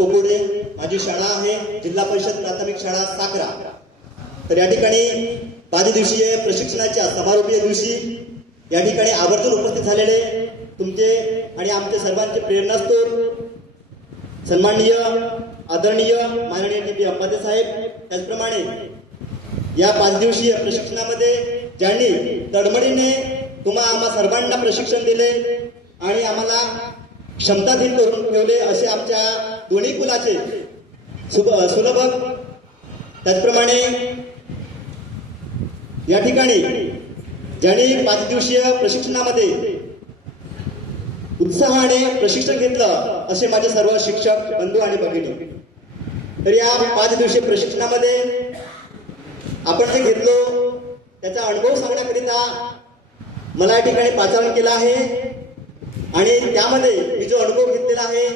कोकोडे, माझी शाळा आहे जिल्हा परिषद प्राथमिक शाळा साकरा। तर या ठिकाणी 5 दिवसीय प्रशिक्षणाच्या समारोपीय दिवशी या ठिकाणी आवर्जून उपस्थित झालेले तुमचे आणि आमचे सर्वांचे प्रेरणास्त्रोत सन्माननीय आदरणीय माननीय टी.पी. अंबाते साहेब, त्याचप्रमाणे या 5 दिवसीय प्रशिक्षणामध्ये ज्यांनी तडमडीने आम्हा सर्वांना प्रशिक्षण दिले आणि आम्हाला क्षमताधीन करून ठेवले असे आमच्या दोन्ही कुलाचे सुलभक, त्याचप्रमाणे या ठिकाणी ज्यांनी 5 दिवसीय प्रशिक्षणामध्ये उत्साहाने प्रशिक्षण घेतलं असे माझे सर्व शिक्षक बंधू आणि भगिनी। तर या 5 दिवसीय प्रशिक्षणामध्ये आपण जे घेतलो त्याचा अनुभव सांगण्याकरिता मला या ठिकाणी पाचारण केलं आहे आणि त्यामध्ये मी जो अनुभव घेतलेला आहे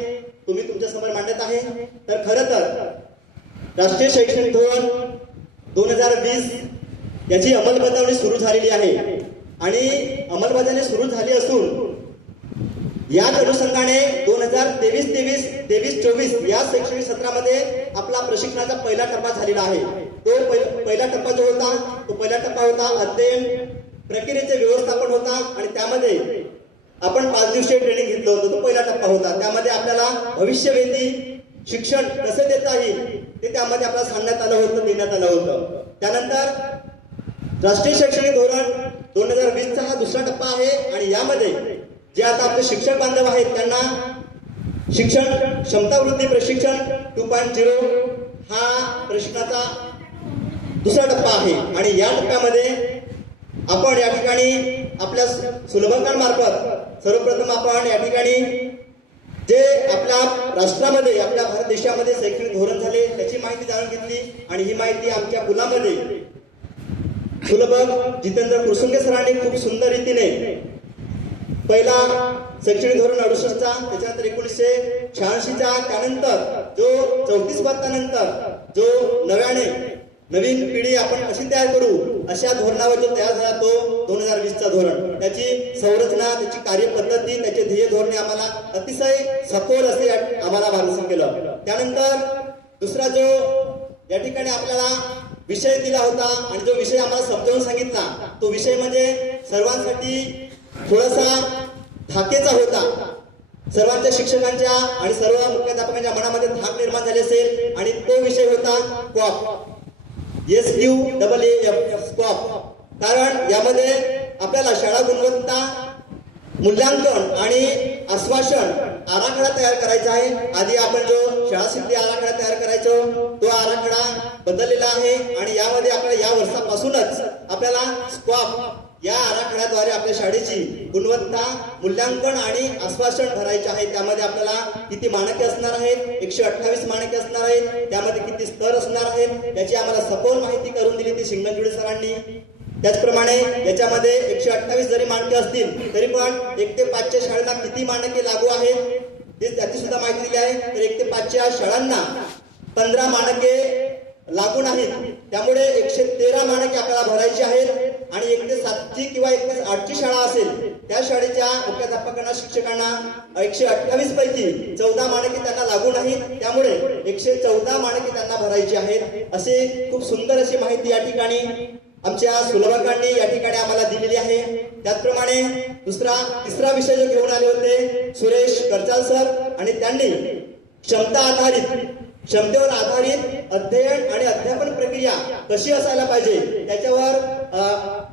तो मी तुमच्या समोर मांडत आहे। तर खरं तर राष्ट्रीय शैक्षणिक धोरण 2020 याची अंमलबजावणी सुरू झालेली आहे आणि अंमलबजावणी सुरू झाली असून याच अनुषंगाने 2023-24 या शैक्षणिक सत्रामध्ये आपला प्रशिक्षणाचा पहिला टप्पा झालेला आहे। तो पहिला टप्पा जो होता तो पहिला टप्पा होता अध्ययन प्रक्रियेचे व्यवस्थापन होता आणि त्यामध्ये आपण 5 दिवसीय ट्रेनिंग घेतलं होतं। तो पहिला टप्पा होता, त्यामध्ये आपल्याला भविष्यवेधी शिक्षण कसं देता येईल ते त्यामध्ये आपल्याला सांगण्यात आलं होतं, देण्यात आलं होतं। त्यानंतर राष्ट्रीय शैक्षणिक धोरण 2020चा हा दुसरा टप्पा आहे आणि यामध्ये जे आता आपले शिक्षक बांधव आहेत त्यांना शिक्षण क्षमतावृद्धी प्रशिक्षण 2.0 हा प्रशिक्षणाचा दुसरा टप्पा आहे आणि या टप्प्यामध्ये आपण या ठिकाणी आपल्या सुलभकांमार्फत सर्वप्रथम आपण या ठिकाणी जे आपल्या राष्ट्रामध्ये आपल्या भारत देशामध्ये शैक्षणिक धोरण झाले त्याची माहिती जाणून घेतली आणि ही माहिती आमच्या कुलामध्ये सुलभक जितेंद्र कुरसुंगे सरांनी खूप सुंदर रीतीने पहिला शैक्षणिक धोरण 68चा, त्याच्यानंतर 1986चा, त्यानंतर जो 34 वर्षानंतर जो नवीन पिढी आपण कशी तयार करू अशा धोरणावर जो तयार झाला तो 2020चा धोरण, त्याची संरचना, त्याची कार्यपद्धती, त्याचे ध्येय धोरणे आम्हाला अतिशय सखोल असे आम्हाला मार्गदर्शन केलं। त्यानंतर दुसरा जो या ठिकाणी आपल्याला विषय दिला होता आणि जो विषय आम्हाला समजावून सांगितला तो विषय म्हणजे सर्वांसाठी थोडासा धाकेचा होता। सर्वांच्या शिक्षकांच्या आणि सर्व मुख्याध्यापकांच्या मनामध्ये धाक निर्माण झाले असेल आणि तो विषय होता स्क्वॉप, SQAAF स्क्वॉप। कारण यामध्ये आपल्याला शाळा गुणवत्ता मूल्यांकन आणि आश्वासन आराखडा तयार करायचा आहे। आधी आपण जो शाळा सिद्धी आराखडा तयार करायचो तो आराखडा बदललेला आहे आणि यामध्ये आपल्याला या वर्षापासूनच आपल्याला स्क्वॉप या आराखड्याद्वारे आपल्या शाळेची गुणवत्ता मूल्यांकन आणि आश्वासन भरायचे आहे। त्यामध्ये आपल्याला किती मानके असणार आहेत, 128 मानके असणार आहेत, त्यामध्ये किती स्तर असणार आहेत याची आम्हाला सखोल माहिती करून दिली ती शिंगणजोडे सरांनी। त्याचप्रमाणे याच्यामध्ये 128 जरी मानके असतील तरी पण 1 ते 5च्या शाळेला किती मानके लागू आहेत त्याची सुद्धा माहिती दिली आहे। तर 1 ते 5च्या शाळांना 15 मानके लागू नाहीत, त्यामुळे 113 मानके आपल्याला भरायची आहेत आणि 1 ते 7ची किंवा 1 ते 8ची शाळा असेल त्या शाळेच्या मुख्याध्यापकांना शिक्षकांना 128 पैकी 14 मानके त्यांना लागू नाहीत, त्यामुळे 114 मानके त्यांना भरायची आहेत। असे खूप सुंदर अशी माहिती या ठिकाणी आमच्या सुलभकांनी या ठिकाणी आम्हाला दिलेली आहे। त्याचप्रमाणे तिसरा विषय जो घेऊन आले होते सुरेश करचाल सर आणि त्यांनी क्षमतेवर आधारित अध्ययन आणि अध्यापन प्रक्रिया कशी असायला पाहिजे, त्याच्यावर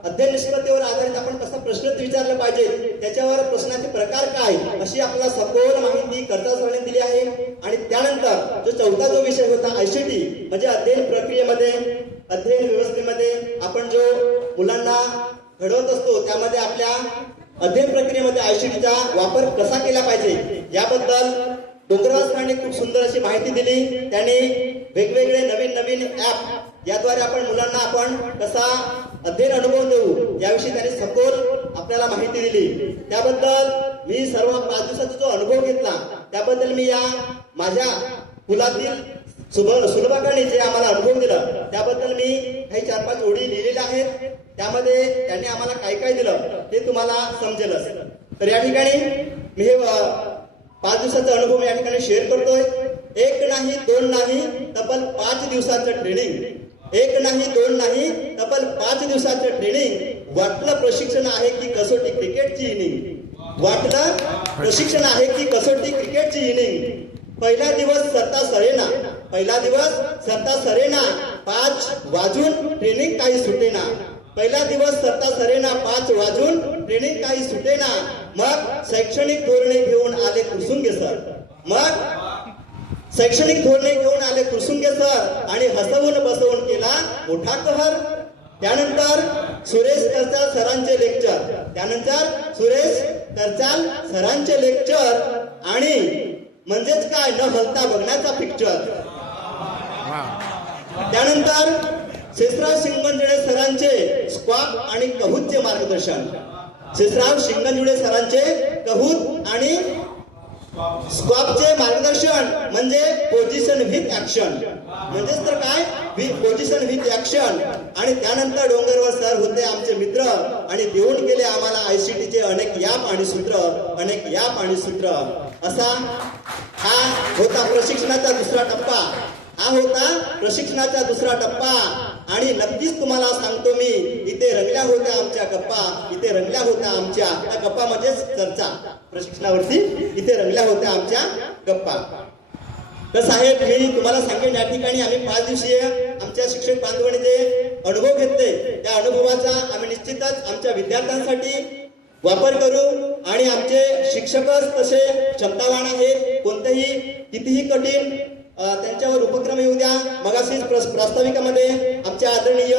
अध्ययन निष्पत्तीवर आधारित आपण कसा प्रश्न विचारले पाहिजे, त्याच्यावर प्रश्नाचे प्रकार काय अशी आपल्याला सखोल माहिती करचाल सरांनी दिली आहे। आणि त्यानंतर जो चौथा जो विषय होता ICT म्हणजे अध्ययन प्रक्रियेमध्ये अध्ययन व्यवस्थेमध्ये आपण जो मुलांना घडवत असतो त्यामध्ये आपल्या अध्ययन प्रक्रियेमध्ये ICTचा वापर कसा केला पाहिजे याबद्दल डोंगरवाल सरांनी खूप सुंदर अशी माहिती दिली। त्यांनी वेगवेगळे नवीन ऍप याद्वारे आपण मुलांना कसा अध्ययन अनुभव देऊ याविषयी त्यांनी सखोल आपल्याला माहिती दिली। त्याबद्दल मी सर्व 5 दिवसाचा जो अनुभव घेतला त्याबद्दल मी या माझ्या कुलातील सुलभकांनी जे आम्हाला अनुभव दिला त्याबद्दल मी काही 4-5 ओळी लिहिलेल्या आहेत। त्यामध्ये त्यांनी आम्हाला काय काय दिलं ते तुम्हाला समजेलच। तर या ठिकाणी मी हे 5 दिवसाचा अनुभव या ठिकाणी शेअर करतोय। 1 नाही दोन नाही तब्बल 5 दिवसाचं ट्रेनिंग, एक नाही दोन नाही तब्बल 5 दिवसाचं ट्रेनिंग. वाटलं प्रशिक्षण आहे की कसोटी क्रिकेटची इनिंग, वाटलं प्रशिक्षण आहे की कसोटी क्रिकेटची इनिंग. पहिला दिवस सरता सरेना, पहिला दिवस सरता सरेना, 5 वाजून ट्रेनिंग काही सुटेना. पहिला दिवस सरता सरेना, 5 वाजून ट्रेनिंग काही सुटेना. मग शैक्षणिक धोरणे घेऊन आले कुरसुंगे सर, मग शैक्षणिक धोरणे घेऊन आले कुरसुंगे सर आणि हसवून बसवून केला मोठा कहर. त्यानंतर सुरेश करचाल सरांचे लेक्चर, त्यानंतर सुरेश करचाल सरांचे लेक्चर आणि म्हणजेच काय न हलता बघण्याचा पिक्चर. त्यानंतर शेषराव शिंगंजुळे सरांचे स्क्वॉट आणि कहूतचे मार्गदर्शन, शेषराव शिंगंजुळे सरांचे कहूत आणि स्क्वॉटचे मार्गदर्शन म्हणजे पोझिशन विथ ऍक्शन, म्हणजेच तर काय पोझिशन विथ ऍक्शन. आणि त्यानंतर डोंगरवर सर होते आमचे मित्र आणि देऊन गेले आम्हाला आयसीटीचे अनेक याप आणि सूत्र, अनेक याप आणि सूत्र. असा हा होता प्रशिक्षणाचा दुसरा टप्पा, हा होता प्रशिक्षणाचा दुसरा टप्पा. आणि नक्कीच तुम्हाला सांगतो मी, इथे रंगल्या होत्या आमच्या गप्पा, इथे रंगल्या होत्या आमच्या गप्पा म्हणजेच चर्चा प्रशिक्षणावरती, इथे रंगल्या होत्या आमच्या गप्पा. तर साहेब मी तुम्हाला सांगेन या ठिकाणी आम्ही 5 दिवसीय आमच्या शिक्षक बांधवांनी जे अनुभव घेतले त्या अनुभवाचा आम्ही निश्चितच आमच्या विद्यार्थ्यांसाठी वापर करू. आणि आमचे शिक्षकच तसे क्षमतावान आहेत, कोणतेही कितीही कठीण त्यांच्यावर उपक्रम येऊ द्या. मगाशीच प्रास्ताविकामध्ये आमच्या आदरणीय